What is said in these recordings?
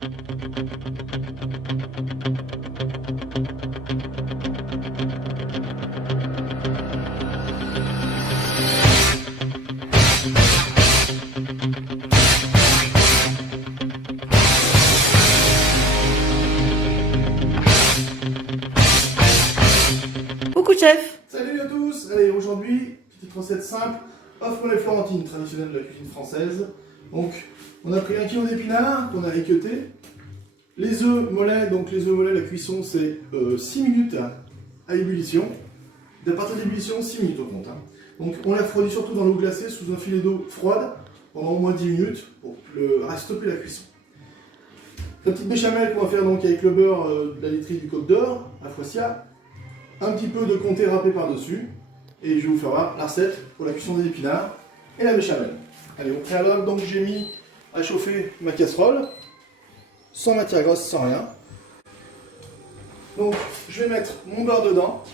Coucou chef! Salut à tous! Allez, aujourd'hui, petite recette simple, œuf mollet florentine, traditionnelle de la cuisine française. Donc, on a pris 1 kg d'épinards qu'on a équeuté. Les œufs mollets, la cuisson c'est 6 minutes à ébullition. À partir d'ébullition, 6 minutes au compte. Donc, on la refroidit surtout dans l'eau glacée sous un filet d'eau froide pendant au moins 10 minutes pour stopper la cuisson. La petite béchamel qu'on va faire donc avec le beurre de la laiterie du Côte d'Or à Foissiat. Un petit peu de comté râpé par-dessus, et je vais vous faire la recette pour la cuisson des épinards et la béchamel. Allez, au préalable, donc j'ai mis à chauffer ma casserole, sans matière grasse, sans rien. Donc, je vais mettre mon beurre dedans,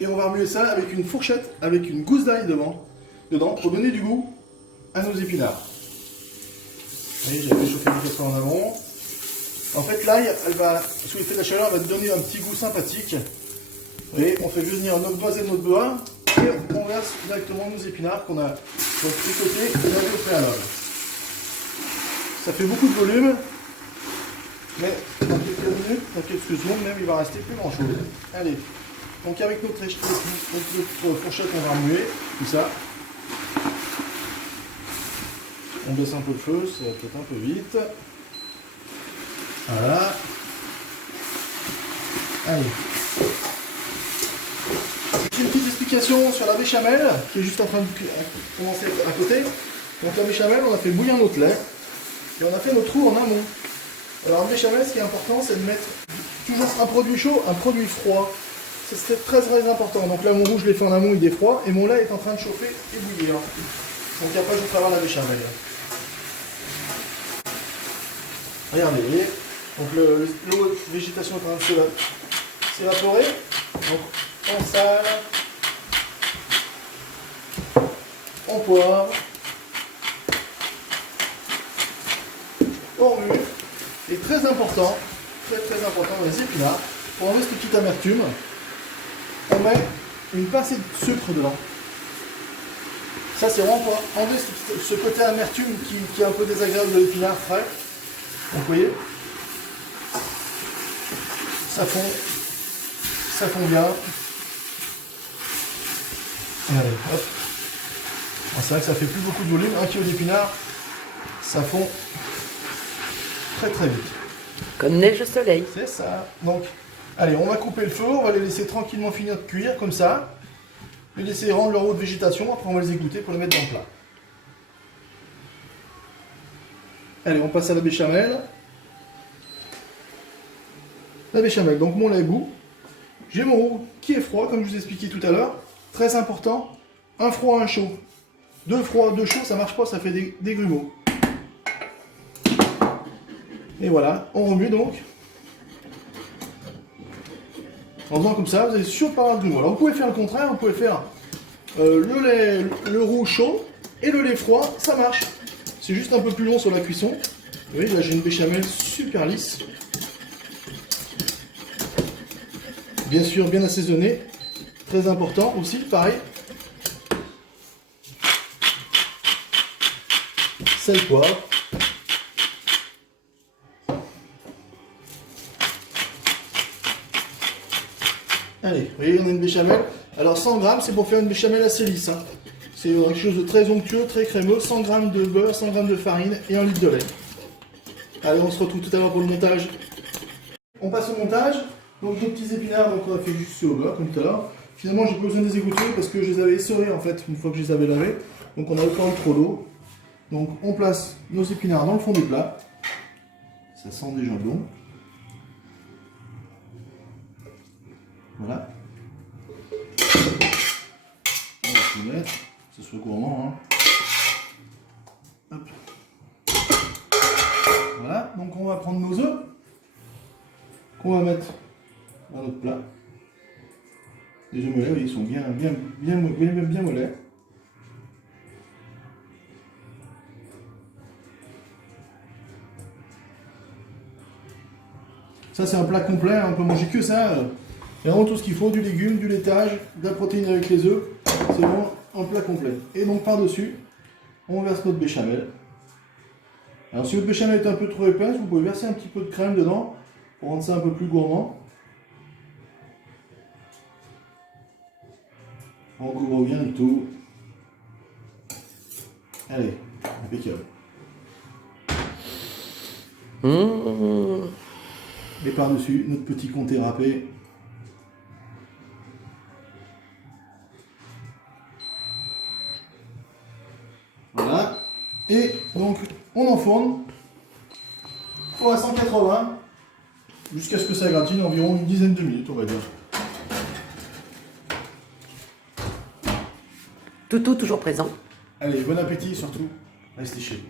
et on va remuer ça avec une fourchette, avec une gousse d'ail dedans, pour donner du goût à nos épinards. Vous voyez, j'ai fait chauffer ma casserole en amont. En fait, l'ail, sous l'effet de la chaleur, elle va te donner un petit goût sympathique. Vous voyez, on fait venir notre noisette, notre beurre, et on verse directement nos épinards qu'on a donc tricotés et lavés au préalable. Ça fait beaucoup de volume, mais dans quelques minutes, dans quelques secondes même, il va rester plus grand chose. Allez, donc avec notre fourchette, on va remuer tout ça. On baisse un peu le feu, ça va peut-être un peu vite. Voilà. Allez. J'ai une petite explication sur la béchamel qui est juste en train de commencer à côté. Donc la béchamel, on a fait bouillir notre lait et on a fait notre roux en amont. Alors en béchamel, ce qui est important, c'est de mettre toujours un produit chaud, un produit froid. C'est très très important. Donc là, mon roux, je l'ai fait en amont, il est froid et mon lait est en train de chauffer et bouillir. Donc après, je vous ferai voir la béchamel. Regardez, vous voyez. Donc l'eau de végétation est en train de s'évaporer. Donc on sale, on poivre, on remue. Et très important, dans les épinards, pour enlever cette petite amertume, on met une pincée de sucre dedans. Ça c'est vraiment pour enlever ce côté amertume qui est un peu désagréable de l'épinard frais. Donc vous voyez, ça fond bien. Allez, hop. C'est vrai que ça fait plus beaucoup de volume, 1 kg d'épinards, ça fond très très vite. Comme neige au soleil. C'est ça. Donc, allez, on va couper le feu, on va les laisser tranquillement finir de cuire, comme ça. Les laisser rendre leur eau de végétation, après on va les égoutter pour les mettre dans le plat. Allez, on passe à la béchamel. La béchamel, donc mon lait bout. J'ai mon roux qui est froid, comme je vous ai expliqué tout à l'heure. Très important, un froid, un chaud. Deux froids, deux chauds, ça marche pas, ça fait des grumeaux. Et voilà, on remue donc. En faisant comme ça, vous allez sûr pas avoir de grumeaux. Alors vous pouvez faire le contraire, vous pouvez faire le roux chaud et le lait froid, ça marche. C'est juste un peu plus long sur la cuisson. Vous voyez, là j'ai une béchamel super lisse. Bien sûr, bien assaisonnée. Très important aussi, pareil. Sel, poivre. Allez, vous voyez, on a une béchamel. Alors 100 grammes, c'est pour faire une béchamel assez lisse. C'est quelque chose de très onctueux, très crémeux. 100 grammes de beurre, 100 grammes de farine et 1 litre de lait. Allez, on se retrouve tout à l'heure pour le montage. On passe au montage. Donc nos petits épinards, donc on a fait juste au beurre, comme tout à l'heure. Finalement, j'ai pas besoin de les égoutter parce que je les avais essorés en fait, une fois que je les avais lavés. Donc on n'avait pas trop d'eau. Donc on place nos épinards dans le fond du plat. Ça sent déjà bon. Voilà. On va tout mettre, que ce soit gourmand. Hop. Voilà, donc on va prendre nos œufs qu'on va mettre dans notre plat. Les œufs mollets, ils sont bien mollets. Ça c'est un plat complet, on peut manger que ça. Il y a vraiment tout ce qu'il faut, du légume, du laitage, de la protéine avec les œufs. C'est vraiment un plat complet. Et donc par-dessus, on verse notre béchamel. Alors si votre béchamel est un peu trop épaisse, vous pouvez verser un petit peu de crème dedans pour rendre ça un peu plus gourmand. On couvre bien le tout. Allez, impeccable. Et par-dessus, notre petit comté râpé. Voilà. Et donc, on enfourne à 180 jusqu'à ce que ça gratine environ une dizaine de minutes, on va dire. Toutou toujours présent. Allez, bon appétit surtout. Restez chez vous.